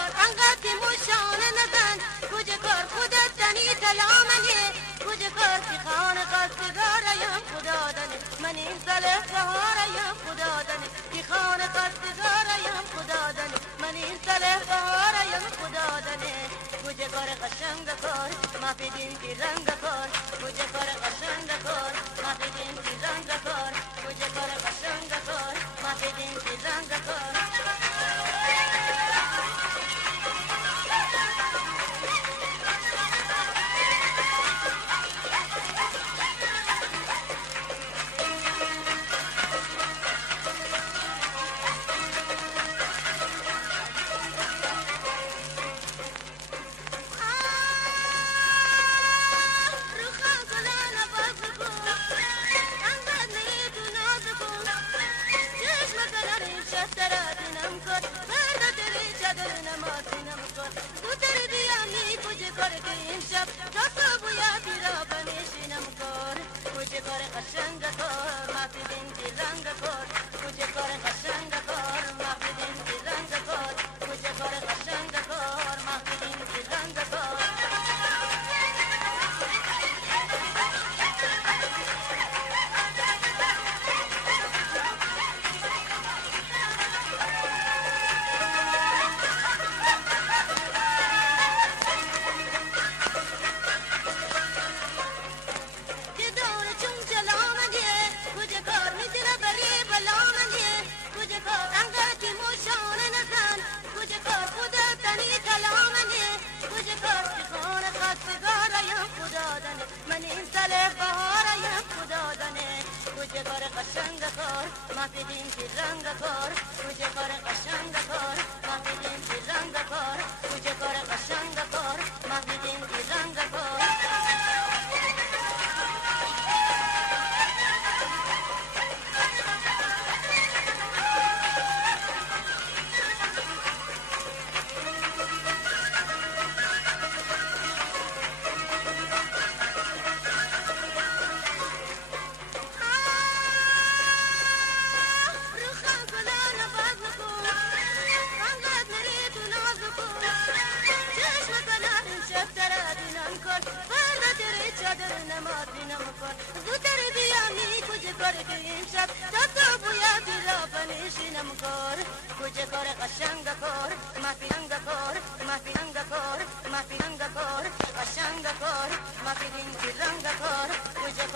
کار انقدر مشان نزن کجا کار خودت دنی تلامنه کجا کار که خانه قصدگاریم خدا دنه من این ساله بهاریم خدا دنه که خانه قصدگاریم خدا دنه من این ساله بهاریم خدا دنه کجا کار قشنگ کار ما پیدیم که رنگ کار کجا کار قشنگ کار ما پیدیم که رنگ کار کجا کار قشنگ کار ما پیدیم که رنگ کار Kujya